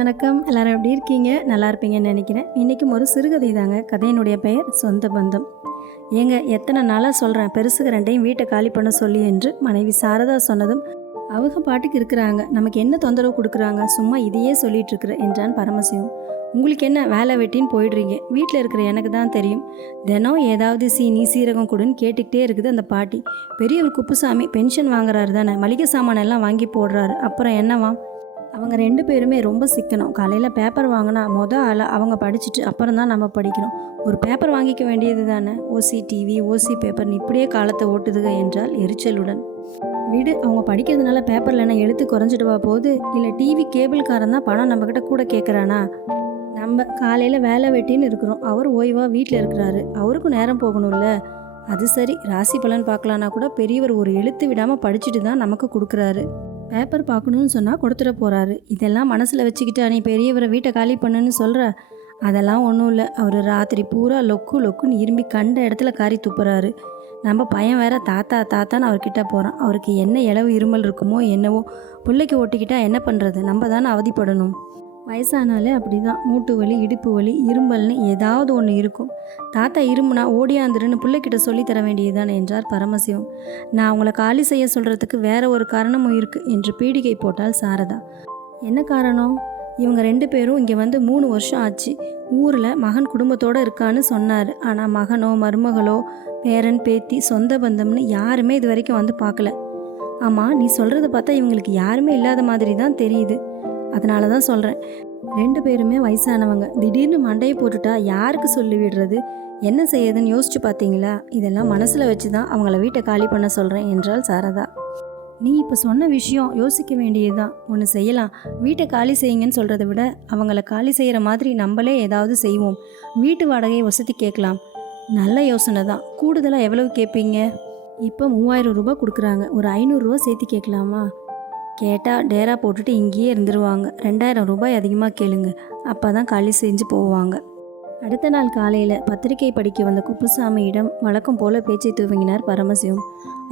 வணக்கம். எல்லாரும் எப்படி இருக்கீங்க? நல்லா இருப்பீங்கன்னு நினைக்கிறேன். இன்றைக்கும் ஒரு சிறுகதை தாங்க. கதையினுடைய பெயர் சொந்த பந்தம். ஏங்க எத்தனை நாளாக சொல்கிறேன், பெருசுக ரெண்டையும் வீட்டை காலி பண்ண சொல்லி என்று மனைவி சாரதா சொன்னதும் அவங்க பாட்டுக்கு இருக்கிறாங்க. நமக்கு என்ன தொந்தரவு கொடுக்குறாங்க, சும்மா இதையே சொல்லிட்டு இருக்கிற என்றான் பரமசிவம். உங்களுக்கு என்ன வேலை வெட்டின்னு போயிடுறீங்க, வீட்டில் இருக்கிற எனக்கு தான் தெரியும். தினம் ஏதாவது சீனி சீரகம் கொடுன்னு கேட்டுக்கிட்டே இருக்குது அந்த பாட்டி. பெரியவர் குப்புசாமி பென்ஷன் வாங்குறாரு தானே, மளிகை சாமானெல்லாம் வாங்கி போடுறாரு. அப்புறம் என்னவா? அவங்க 2 பேருமே ரொம்ப சிக்கனம். காலையில் பேப்பர் வாங்கினா ஆளாக அவங்க படிச்சுட்டு அப்புறம் தான் நம்ம படிக்கணும். ஒரு பேப்பர் வாங்கிக்க வேண்டியது தானே. ஓசி டிவி, ஓசி பேப்பர்னு இப்படியே காலத்தை ஓட்டுதுக என்றால் எரிச்சலுடன். வீடு அவங்க படிக்கிறதுனால பேப்பரில் என்ன எழுத்து குறைஞ்சிடுவா போகுது? இல்லை டிவி கேபிள்காரன் தான் பணம் நம்மக்கிட்ட கூட கேட்குறானா? நம்ம காலையில் வேலை வெட்டின்னு இருக்கிறோம், அவர் ஓய்வாக வீட்டில் இருக்கிறாரு, அவருக்கும் நேரம் போகணும்ல. அது சரி, ராசி பலன் பார்க்கலான்னா கூட பெரியவர் ஒரு எழுத்து விடாமல் படிச்சுட்டு தான் நமக்கு கொடுக்குறாரு. பேப்பர் பார்க்கணுன்னு சொன்னால் கொடுத்துட போகிறாரு. இதெல்லாம் மனசில் வச்சுக்கிட்டு நீ பெரியவரை வீட்டை காலி பண்ணுன்னு சொல்கிற? அதெல்லாம் ஒன்றும் இல்லை. அவர் ராத்திரி பூரா லொக்கு லொக்குன்னு இரும்பி கண்ட இடத்துல காரி துப்புறாரு. நம்ம பையன் வேற தாத்தா தாத்தான்னு அவர்கிட்ட போகிறான். அவருக்கு என்ன இளவு இருமல் இருக்குமோ என்னவோ. பிள்ளைக்கு ஒட்டிக்கிட்டா என்ன பண்ணுறது? நம்ம தானே அவதிப்படணும். வயசானாலே அப்படி தான். மூட்டு வலி, இடுப்பு வலி, இரும்பல்னு ஏதாவது ஒன்று இருக்கும். தாத்தா இருமுனா ஓடியாந்துருன்னு பிள்ளைக்கிட்ட சொல்லித்தர வேண்டியதுதான் என்றார் பரமசிவம். நான் அவங்கள காலி செய்ய சொல்கிறதுக்கு வேற ஒரு காரணமும் இருக்குது என்று பீடிகை போட்டாள் சாரதா. என்ன காரணம்? இவங்க 2 பேரும் இங்கே வந்து 3 வருஷம் ஆச்சு. ஊரில் மகன் குடும்பத்தோடு இருக்கான்னு சொன்னார். ஆனால் மகனோ மருமகளோ பேரன் பேத்தி சொந்த பந்தம்னு யாருமே இது வரைக்கும் வந்து பார்க்கல. ஆமாம், நீ சொல்கிறத பார்த்தா இவங்களுக்கு யாருமே இல்லாத மாதிரி தான் தெரியுது. அதனால தான் சொல்கிறேன். 2 பேருமே வயசானவங்க. திடீர்னு மண்டையை போட்டுட்டா யாருக்கு சொல்லி விடுறது? என்ன செய்யுதுன்னு யோசிச்சு பார்த்தீங்களா? இதெல்லாம் மனசில் வச்சு தான் அவங்கள வீட்டை காலி பண்ண சொல்கிறேன் என்றாள் சாரதா. நீ இப்போ சொன்ன விஷயம் யோசிக்க வேண்டியது தான். ஒன்று செய்யலாம். வீட்டை காலி செய்யுங்கன்னு சொல்கிறத விட அவங்கள காலி செய்கிற மாதிரி நம்மளே ஏதாவது செய்வோம். வீட்டு வாடகையை வசதி கேட்கலாம். நல்ல யோசனை தான். கூடுதலாக எவ்வளவு கேட்பீங்க? இப்போ 3000 ரூபாய் கொடுக்குறாங்க. ஒரு 500 ரூபா சேர்த்து கேட்கலாமா? கேட்டால் டேரா போட்டுட்டு இங்கேயே இருந்துருவாங்க. 2000 ரூபாய் அதிகமாக கேளுங்க, அப்போ தான் காலி செஞ்சு போவாங்க. அடுத்த நாள் காலையில் பத்திரிகை படிக்க வந்த குப்புசாமியிடம் வழக்கம் போல் பேச்சை துவங்கினார் பரமசிவம்.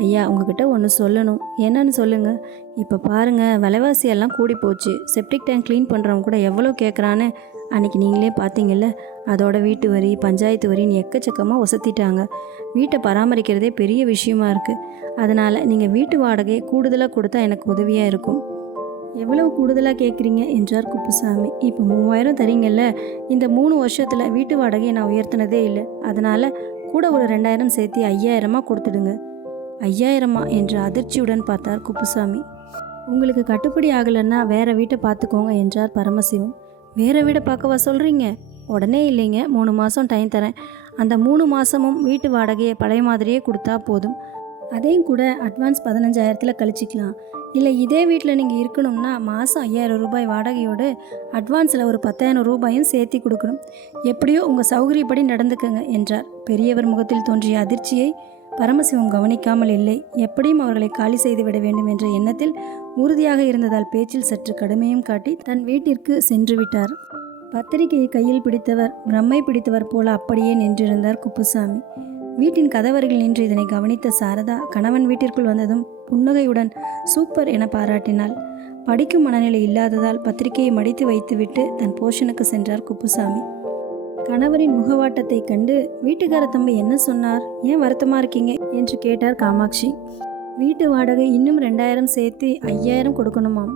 ஐயா, உங்ககிட்ட ஒன்று சொல்லணும். என்னன்னு சொல்லுங்கள். இப்போ பாருங்கள், விலைவாசியெல்லாம் கூடி போச்சு. செப்டிக் டேங்க் க்ளீன் பண்ணுறவங்க கூட எவ்வளோ கேட்குறான்னு அன்றைக்கி நீங்களே பார்த்தீங்கல்ல. அதோட வீட்டு வரி, பஞ்சாயத்து வரின்னு எக்கச்சக்கமாக ஒசத்திட்டாங்க. வீட்டை பராமரிக்கிறதே பெரிய விஷயமா இருக்குது. அதனால் நீங்கள் வீட்டு வாடகையை கூடுதலாக கொடுத்தா எனக்கு உதவியாக இருக்கும். எவ்வளவு கூடுதலாக கேட்குறீங்க என்றார் குப்புசாமி. இப்போ 3000 தரீங்கல்ல. இந்த 3 வருஷத்தில் வீட்டு வாடகையை நான் உயர்த்தினதே இல்லை. அதனால் கூட ஒரு 2000 சேர்த்து 5000 கொடுத்துடுங்க. 5000 என்று அதிர்ச்சியுடன் பார்த்தார் குப்புசாமி. உங்களுக்கு கட்டுப்படி ஆகலைன்னா வேறு வீட்டை பார்த்துக்கோங்க என்றார் பரமசிவம். வேறு வீடை பார்க்கவா சொல்கிறீங்க? உடனே இல்லைங்க, 3 மாதம் டைம் தரேன். அந்த 3 மாதமும் வீட்டு வாடகையை பழைய மாதிரியே கொடுத்தா போதும். அதையும் கூட அட்வான்ஸ் 15,000 கழிச்சிக்கலாம். இல்லை, இதே வீட்டில் நீங்கள் இருக்கணும்னா மாதம் 5000 ரூபாய் வாடகையோடு அட்வான்ஸில் ஒரு 10,000 ரூபாயும் சேர்த்தி கொடுக்கணும். எப்படியோ உங்கள் சௌகரியப்படி நடந்துக்கங்க என்றார். பெரியவர் முகத்தில் தோன்றிய அதிர்ச்சியை பரமசிவம் கவனிக்காமல் இல்லை. எப்படியும் அவர்களை காலி செய்து விட வேண்டும் என்ற எண்ணத்தில் உறுதியாக இருந்ததால் பேச்சில் சற்று கடுமையும் காட்டி தன் வீட்டிற்கு சென்று விட்டார். பத்திரிகையை கையில் பிடித்தவர் பிரம்மை பிடித்தவர் போல அப்படியே நின்றிருந்தார் குப்புசாமி. வீட்டின் கதவருகில் நின்று இதனை கவனித்த சாரதா கணவன் வீட்டிற்குள் வந்ததும் புன்னகையுடன் சூப்பர் என பாராட்டினாள். படிக்கும் மனநிலை இல்லாததால் பத்திரிகையை மடித்து வைத்துவிட்டு தன் போஷனுக்கு சென்றார் குப்புசாமி. கணவரின் முகவாட்டத்தை கண்டு வீட்டுக்கார தம்பி என்ன சொன்னார், ஏன் வருத்தமாக இருக்கீங்க என்று கேட்டார் காமாட்சி. வீட்டு வாடகை இன்னும் 2000 சேர்த்து 5000 கொடுக்கணுமாம்.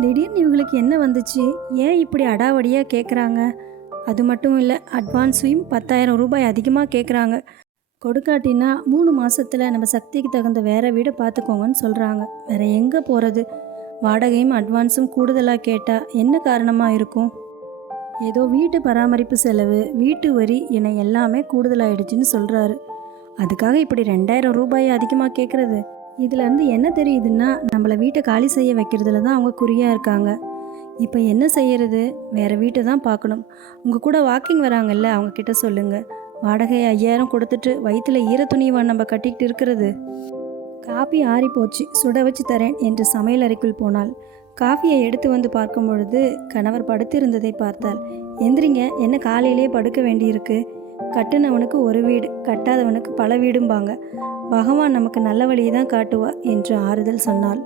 திடீர்னு இவங்களுக்கு என்ன வந்துச்சு, ஏன் இப்படி அடாவடியாக கேட்குறாங்க? அது மட்டும் இல்லை, அட்வான்ஸையும் 10,000 ரூபாய் அதிகமாக கேட்குறாங்க. கொடுக்காட்டினா 3 மாதத்தில் நம்ம சக்திக்கு தகுந்த வேறு வீடை பார்த்துக்கோங்கன்னு சொல்கிறாங்க. வேறு எங்கே போகிறது? வாடகையும் அட்வான்ஸும் கூடுதலாக கேட்டால் என்ன காரணமாக இருக்கும்? ஏதோ வீட்டு பராமரிப்பு செலவு, வீட்டு வரி என எல்லாமே கூடுதலாகிடுச்சின்னு சொல்கிறாரு. அதுக்காக இப்படி 2000 ரூபாயை அதிகமாக கேட்குறது? இதிலேருந்து என்ன தெரியுதுன்னா, நம்மளை வீட்டை காலி செய்ய வைக்கிறதுல தான் அவங்க குறியாக இருக்காங்க. இப்போ என்ன செய்யறது? வேறு வீட்டை தான் பார்க்கணும். உங்கள் கூட வாக்கிங் வராங்கல்ல, அவங்கக்கிட்ட சொல்லுங்கள். வாடகை 5000 கொடுத்துட்டு வயிற்றில் ஈர துணியை நம்ம கட்டிக்கிட்டு இருக்கிறது. காஃபி ஆறி போச்சு, சுட வச்சு தரேன் என்று சமையல் அறைக்குள் போனாள். காஃபியை எடுத்து வந்து பார்க்கும் பொழுது கணவர் படுத்திருந்ததை பார்த்தாள். எந்திரிங்க, என்ன காலையிலே படுக்க வேண்டியிருக்கு? கட்டுனவனுக்கு ஒரு வீடு, கட்டாதவனுக்கு பல வீடும்பாங்க. பகவான் நமக்கு நல்ல வழியை தான் காட்டுவா என்று ஆறுதல் சொன்னாள்.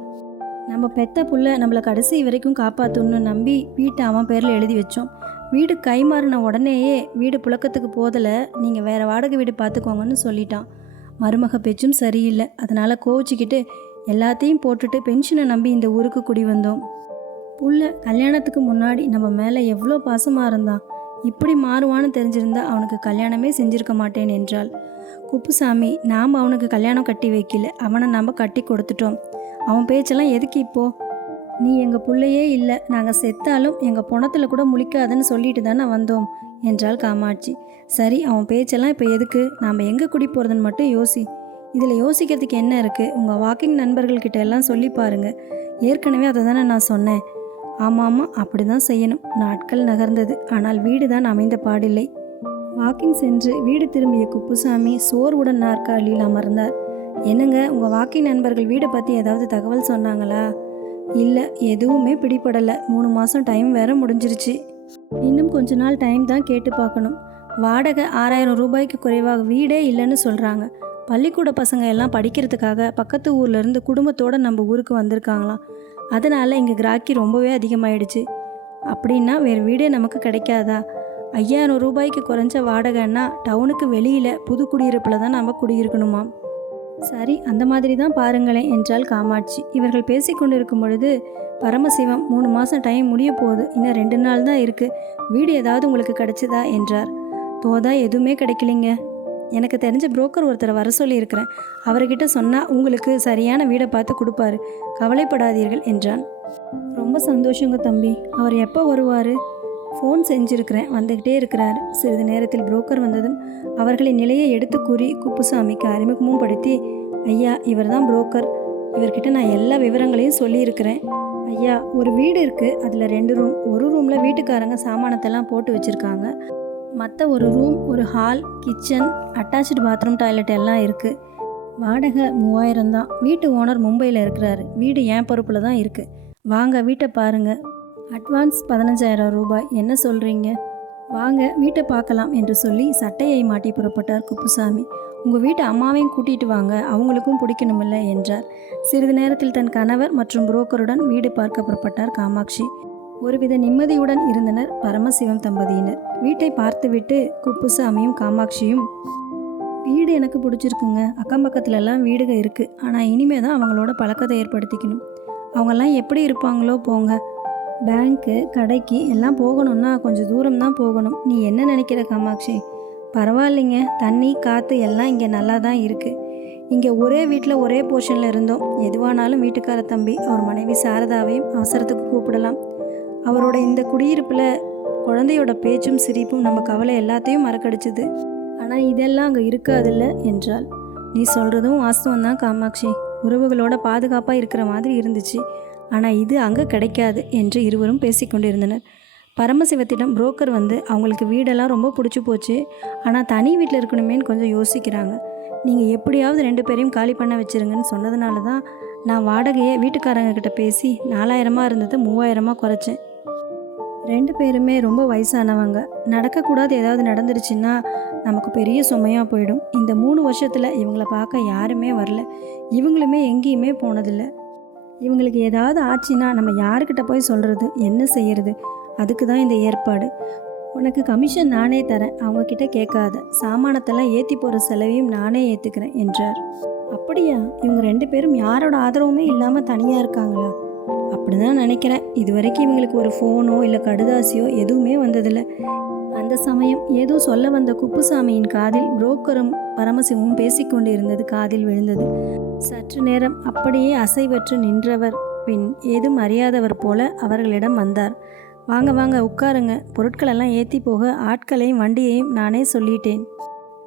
நம்ம பெத்த புள்ள நம்மளை கடைசி வரைக்கும் காப்பாற்றணும்னு நம்பி வீட்டை அவன் பேரில் எழுதி வச்சோம். வீடு கைமாறின உடனேயே வீடு புழக்கத்துக்கு போதலை, நீங்கள் வேறு வாடகை வீடு பார்த்துக்கோங்கன்னு சொல்லிட்டான். மருமக பேச்சும் சரியில்லை. அதனால் கோவிச்சிக்கிட்டு எல்லாத்தையும் போட்டுட்டு பென்ஷனை நம்பி இந்த ஊருக்கு குடி வந்தோம். புள்ள கல்யாணத்துக்கு முன்னாடி நம்ம மேலே எவ்வளோ பாசமாக இருந்தான். இப்படி மாறுவான்னு தெரிஞ்சிருந்தா அவனுக்கு கல்யாணமே செஞ்சுருக்க மாட்டேன் என்றாள். குப்புசாமி, நாம் அவனுக்கு கல்யாணம் கட்டி வைக்கல, அவனை நாம் கட்டி கொடுத்துட்டோம். அவன் பேச்செல்லாம் எதுக்கு இப்போது? நீ எங்கள் பிள்ளையே இல்லை, நாங்கள் செத்தாலும் எங்கள் பொணத்தில் கூட முழிக்காதுன்னு சொல்லிட்டு தானே வந்தோம் என்றாள் காமாட்சி. சரி, அவன் பேச்செல்லாம் இப்போ எதுக்கு? நாம் எங்கே குடி போகிறதுன்னு மட்டும் யோசி. இதில் யோசிக்கிறதுக்கு என்ன இருக்குது? உங்கள் வாக்கிங் நண்பர்கள்கிட்ட எல்லாம் சொல்லி பாருங்கள். ஏற்கனவே அதை தானே நான் சொன்னேன். ஆமாம், அப்படி தான் செய்யணும். நாட்கள் நகர்ந்தது. ஆனால் வீடு தான் அமைந்த பாடில்லை. வாக்கிங் சென்று வீடு திரும்பிய குப்புசாமி சோர்வுடன் நாற்காலியில் அமர்ந்தார். என்னங்க, உங்கள் வாக்கிங் நண்பர்கள் வீடை பற்றி ஏதாவது தகவல் சொன்னாங்களா? இல்லை, எதுவுமே பிடிபடலை. 3 மாதம் டைம் வேற முடிஞ்சிருச்சு. இன்னும் கொஞ்ச நாள் டைம் தான் கேட்டு பார்க்கணும். வாடகை 6000 ரூபாய்க்கு குறைவாக வீடே இல்லைன்னு சொல்கிறாங்க. பள்ளிக்கூட பசங்க எல்லாம் படிக்கிறதுக்காக பக்கத்து ஊர்லேருந்து குடும்பத்தோடு நம்ம ஊருக்கு வந்திருக்காங்களாம். அதனால் இங்கே கிராக்கி ரொம்பவே அதிகமாகிடுச்சு. அப்படின்னா வேறு வீடே நமக்கு கிடைக்காதா? 5000 ரூபாய்க்கு குறைஞ்ச வாடகைன்னா டவுனுக்கு வெளியில் புது குடியிருப்பில் தான் நம்ம குடியிருக்கணுமா? சரி, அந்த மாதிரி தான் பாருங்களேன் என்றாள் காமாட்சி. இவர்கள் பேசி கொண்டிருக்கும் பொழுது பரமசிவம் 3 மாதம் டைம் முடிய போகுது, இன்னும் 2 நாள் தான் இருக்குது, வீடு ஏதாவது உங்களுக்கு கிடைச்சதா என்றார். தோதா எதுவுமே கிடைக்கலிங்க. எனக்கு தெரிஞ்ச புரோக்கர் ஒருத்தரை வர சொல்லியிருக்கிறேன். அவர்கிட்ட சொன்னால் உங்களுக்கு சரியான வீடை பார்த்து கொடுப்பாரு, கவலைப்படாதீர்கள் என்றான். ரொம்ப சந்தோஷங்க தம்பி. அவர் எப்போ வருவார்? ஃபோன் செஞ்சுருக்கிறேன், வந்துக்கிட்டே இருக்கிறார். சிறிது நேரத்தில் புரோக்கர் வந்ததும் அவர்களின் நிலையை எடுத்து கூறி குப்புசாமிக்கு அறிமுகமும் படுத்தி, ஐயா, இவர் தான் புரோக்கர், இவர்கிட்ட நான் எல்லா விவரங்களையும் சொல்லியிருக்கிறேன். ஐயா, ஒரு வீடு இருக்குது, அதில் 2 ரூம். ஒரு ரூமில் வீட்டுக்காரங்க சாமானத்தெல்லாம் போட்டு வச்சுருக்காங்க. மற்ற ஒரு ரூம், ஒரு hall, kitchen, attach bathroom, toilet எல்லாம் இருக்குது. வாடகை 3000 தான். வீட்டு ஓனர் மும்பையில் இருக்கிறாரு. வீடு என் பொறுப்பில் தான் இருக்குது. வாங்க, வீட்டை பாருங்கள். அட்வான்ஸ் 15000 ரூபாய். என்ன சொல்கிறீங்க? வாங்க, வீட்டை பார்க்கலாம் என்று சொல்லி சட்டையை மாட்டி புறப்பட்டார் குப்புசாமி. உங்கள் வீட்டு அம்மாவையும் கூட்டிகிட்டு வாங்க, அவங்களுக்கும் பிடிக்கணுமில்ல என்றார். சிறிது நேரத்தில் தன் கணவர் மற்றும் புரோக்கருடன் வீடு பார்க்க புறப்பட்டார் காமாட்சி. ஒருவித நிம்மதியுடன் இருந்தனர் பரமசிவம் தம்பதியினர். வீட்டை பார்த்துவிட்டு குப்புசாமியும் காமாட்சியும், வீடு எனக்கு பிடிச்சிருக்குங்க, அக்கம் பக்கத்துலலாம் வீடுக இருக்குது, ஆனால் இனிமே தான் அவங்களோட பழக்கத்தை ஏற்படுத்திக்கணும். அவங்கெல்லாம் எப்படி இருப்பாங்களோ போங்க. பேங்க்கு, கடைக்கு எல்லாம் போகணுன்னா கொஞ்சம் தூரம் தான் போகணும். நீ என்ன நினைக்கிற காமாட்சி? பரவாயில்லைங்க, தண்ணி காற்று எல்லாம் இங்கே நல்லா தான் இருக்குது. இங்கே ஒரே வீட்டில் ஒரே போர்ஷனில் இருந்தோம். எதுவானாலும் வீட்டுக்கார தம்பி அவர் மனைவி சாரதாவையும் அவசரத்துக்கு கூப்பிடலாம். அவரோட இந்த குடியிருப்பில் குழந்தையோட பேச்சும் சிரிப்பும் நம்ம கவலை எல்லாத்தையும் மறக்கடிச்சுது. ஆனால் இதெல்லாம் அங்கே இருக்காதில்ல என்றாள். நீ சொல்கிறதும் வாஸ்தவம் தான் காமாட்சி. உறவுகளோட பாதுகாப்பாக இருக்கிற மாதிரி இருந்துச்சு. ஆனால் இது அங்கே கிடைக்காது என்று இருவரும் பேசிக்கொண்டிருந்தனர். பரமசிவத்திடம் புரோக்கர் வந்து அவங்களுக்கு வீடெல்லாம் ரொம்ப பிடிச்சி போச்சு, ஆனால் தனி வீட்டில் இருக்கணுமேன்னு கொஞ்சம் யோசிக்கிறாங்க. நீங்கள் எப்படியாவது 2 பேரையும் காலி பண்ண வச்சுருங்கன்னு சொன்னதுனால தான் நான் வாடகையை வீட்டுக்காரங்கக்கிட்ட பேசி 4000 இருந்ததை 3000 குறைச்சேன். 2 பேருமே ரொம்ப வயசானவங்க. நடக்கக்கூடாது ஏதாவது நடந்துருச்சுன்னா நமக்கு பெரிய சுமையாக போயிடும். இந்த 3 வருஷத்தில் இவங்கள பார்க்க யாருமே வரல. இவங்களுமே எங்கேயுமே போனதில்லை. இவங்களுக்கு ஏதாவது ஆச்சுன்னா நம்ம யாருக்கிட்ட போய் சொல்கிறது, என்ன செய்கிறது? அதுக்கு தான் இந்த ஏற்பாடு. உனக்கு கமிஷன் நானே தரேன், அவங்கக்கிட்ட கேட்காத. சாமானத்தெல்லாம் ஏற்றி போகிற செலவையும் நானே ஏற்றுக்கிறேன் என்றார். அப்படியா? இவங்க 2 பேரும் யாரோட ஆதரவுமே இல்லாமல் தனியாக இருக்காங்களா? அப்படி தான் நினைக்கிறேன். இது வரைக்கும் இவங்களுக்கு ஒரு ஃபோனோ இல்லை கடுதாசியோ எதுவுமே வந்ததில்லை. அந்த சமயம் ஏதோ சொல்ல வந்த குப்புசாமியின் காதில் புரோக்கரும் பரமசிவமும் பேசிக்கொண்டு இருந்தது காதில் விழுந்தது. சற்று நேரம் அப்படியே அசைவற்று நின்றவர் பின் ஏதும் அறியாதவர் போல அவர்களிடம் வந்தார். வாங்க வாங்க, உட்காருங்க. பொருட்களெல்லாம் ஏற்றி போக ஆட்களையும் வண்டியையும் நானே சொல்லிட்டேன்.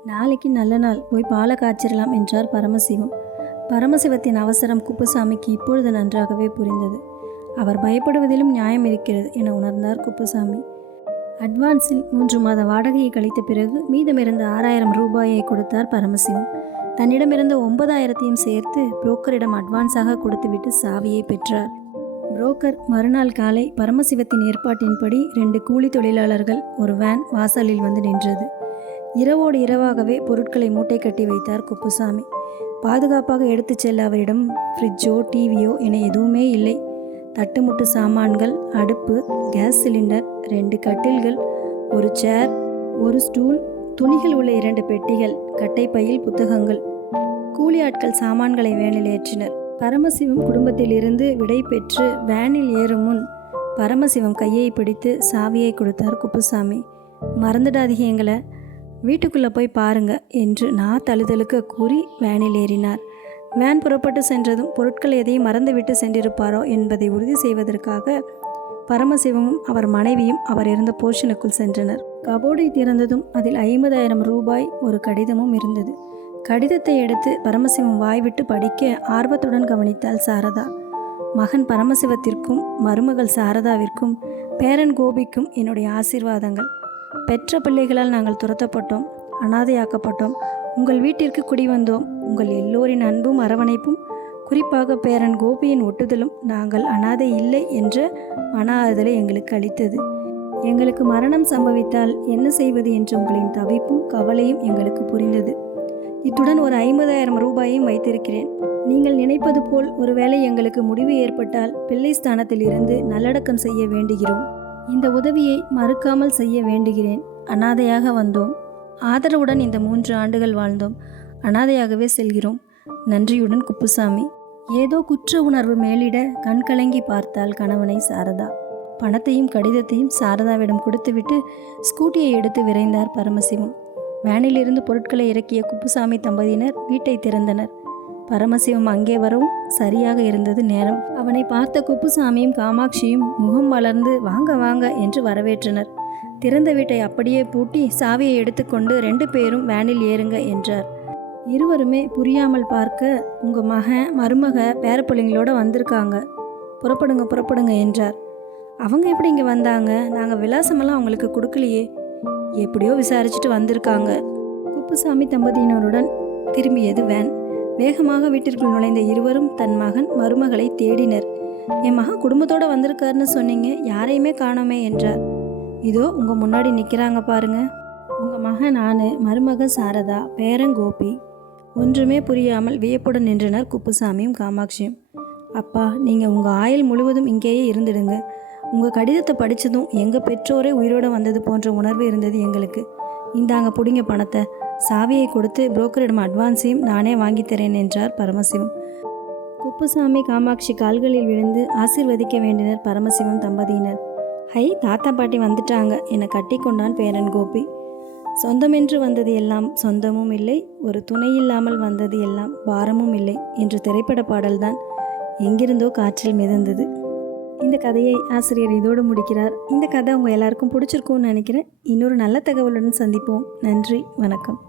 நாளைக்கு நல்ல நாள், போய் பாலை காய்ச்சிடலாம் என்றார் பரமசிவம். பரமசிவத்தின் அவசரம் குப்புசாமிக்கு இப்பொழுது நன்றாகவே புரிந்தது. அவர் பயப்படுவதிலும் நியாயம் இருக்கிறது என உணர்ந்தார் குப்புசாமி. அட்வான்ஸில் 3 மாத வாடகையை கழித்த பிறகு மீதமிருந்த 6000 ரூபாயை கொடுத்தார் பரமசிவம். தன்னிடமிருந்த 9000ஐயும் சேர்த்து புரோக்கரிடம் அட்வான்ஸாக கொடுத்துவிட்டு சாவியை பெற்றார். புரோக்கர் மறுநாள் காலை பரமசிவத்தின் ஏற்பாட்டின்படி 2 கூலி தொழிலாளர்கள், ஒரு வேன் வாசலில் வந்து நின்றது. இரவோடு இரவாகவே பொருட்களை மூட்டை கட்டி வைத்தார் குப்புசாமி. பாதுகாப்பாக எடுத்துச் செல்ல அவரிடம் ஃப்ரிட்ஜோ டிவியோ என எதுவுமே இல்லை. தட்டுமுட்டு சாமான்கள், அடுப்பு, கேஸ் சிலிண்டர், 2 கட்டில்கள், ஒரு சேர், ஒரு ஸ்டூல், துணிகள் உள்ள 2 பெட்டிகள், கட்டைப்பையில் புத்தகங்கள். கூலி ஆட்கள் சாமான்களை வேனில் ஏற்றினர். பரமசிவம் குடும்பத்திலிருந்து விடை பெற்று வேனில் ஏறும் முன் பரமசிவம் கையை பிடித்து சாவியை கொடுத்தார் குப்புசாமி. மறந்துடாதீங்க எங்களை, வீட்டுக்குள்ளே போய் பாருங்க என்று நான் தழுதழுக்க கூறி வேனில் ஏறினார். வேன் புறப்பட்டு சென்றதும் பொருட்கள் எதையும் மறந்துவிட்டு சென்றிருப்பாரோ என்பதை உறுதி செய்வதற்காக பரமசிவமும் அவர் மனைவியும் அவர் இருந்த போர்ஷனுக்குள் சென்றனர். கபோர்டை திறந்ததும் அதில் 50,000 ரூபாய் ஒரு கடிதமும் இருந்தது. கடிதத்தை எடுத்து பரமசிவம் வாய்விட்டு படிக்க ஆர்வத்துடன் கவனித்தாள் சாரதா. மகன் பரமசிவத்திற்கும் மருமகள் சாரதாவிற்கும் பேரன் கோபிக்கும் என்னுடைய ஆசீர்வாதங்கள். பெற்ற பிள்ளைகளால் நாங்கள் துரத்தப்பட்டோம், அனாதையாக்கப்பட்டோம். உங்கள் வீட்டிற்கு குடி வந்தோம். உங்கள் எல்லோரின் அன்பும் அரவணைப்பும், குறிப்பாக பேரன் கோபியின் ஒட்டுதலும் நாங்கள் அனாதை இல்லை என்ற மன ஆறுதலை எங்களுக்கு அளித்தது. எங்களுக்கு மரணம் சம்பவித்தால் என்ன செய்வது என்று உங்களின் தவிப்பும் கவலையும் எங்களுக்கு புரிந்தது. இத்துடன் ஒரு 50,000 ரூபாயையும் வைத்திருக்கிறேன். நீங்கள் நினைப்பது போல் ஒருவேளை எங்களுக்கு முடிவு ஏற்பட்டால் பிள்ளை ஸ்தானத்தில் இருந்து நல்லடக்கம் செய்ய வேண்டுகிறோம். இந்த உதவியை மறுக்காமல் செய்ய வேண்டுகிறேன். அனாதையாக வந்தோம், ஆதரவுடன் இந்த 3 ஆண்டுகள் வாழ்ந்தோம், அனாதையாகவே செல்கிறோம். நன்றியுடன் குப்புசாமி. ஏதோ குற்ற உணர்வு மேலிட கண்கலங்கி பார்த்தாள் கணவனை சாரதா. பணத்தையும் கடிதத்தையும் சாரதாவிடம் கொடுத்துவிட்டு ஸ்கூட்டியை எடுத்து விரைந்தார் பரமசிவம். வேனிலிருந்து பொருட்களை இறக்கிய குப்புசாமி தம்பதியினர் வீட்டை திறந்தனர். பரமசிவம் அங்கே வரவும் சரியாக இருந்தது நேரம். அவனை பார்த்த குப்புசாமியும் காமாட்சியும் முகம் வளர்ந்து வாங்க வாங்க என்று வரவேற்றனர். திறந்த வீட்டை அப்படியே பூட்டி சாவியை எடுத்துக்கொண்டு 2 பேரும் வேனில் ஏறுங்க என்றார். இருவருமே புரியாமல் பார்க்க, உங்கள் மகன் மருமக பேரப்பிள்ளைங்களோட வந்திருக்காங்க, புறப்படுங்க புறப்படுங்க என்றார். அவங்க எப்படி இங்கே வந்தாங்க? நாங்கள் விலாசமெல்லாம் அவங்களுக்கு கொடுக்கலையே. எப்படியோ விசாரிச்சுட்டு வந்திருக்காங்க. குப்புசாமி தம்பதியினருடன் திரும்பியது வேன். வேகமாக வீட்டிற்குள் நுழைந்த இருவரும் தன் மகன் மருமகளை தேடினர். என் மகன் குடும்பத்தோடு வந்திருக்காருன்னு சொன்னீங்க, யாரையுமே காணோமே என்றார். இதோ உங்கள் முன்னாடி நிற்கிறாங்க பாருங்க, உங்கள் மகன் நான், மருமக சாரதா, பேரன் கோபி. ஒன்றுமே புரியாமல் வியப்புடன் நின்றனர் குப்புசாமியும் காமாட்சியும். அப்பா, நீங்கள் உங்கள் ஆயுள் முழுவதும் இங்கேயே இருந்துடுங்க. உங்கள் கடிதத்தை படித்ததும் எங்கள் பெற்றோரே உயிரோடு வந்தது போன்ற உணர்வு இருந்தது எங்களுக்கு. இந்தாங்க பிடிங்க பணத்தை, சாவியை கொடுத்து புரோக்கரிடம் அட்வான்ஸையும் நானே வாங்கித்தரேன் என்றார் பரமசிவம். குப்புசாமி காமாட்சி கால்களில் விழுந்து ஆசீர்வதிக்க வேண்டினர் பரமசிவம் தம்பதியினர். ஹை, தாத்தா பாட்டி வந்துட்டாங்க என கட்டி கொண்டான் பேரன் கோபி. சொந்தமென்று வந்தது எல்லாம் சொந்தமும் இல்லை, ஒரு துணை இல்லாமல் வந்தது எல்லாம் பாரமும் இல்லை என்று திரைப்பட பாடல்தான் எங்கிருந்தோ காற்றில் மிதந்தது. இந்த கதையை ஆசிரியர் இதோடு முடிக்கிறார். இந்த கதை உங்கள் எல்லாருக்கும் பிடிச்சிருக்கும்னு நினைக்கிறேன். இன்னொரு நல்ல தகவலுடன் சந்திப்போம். நன்றி, வணக்கம்.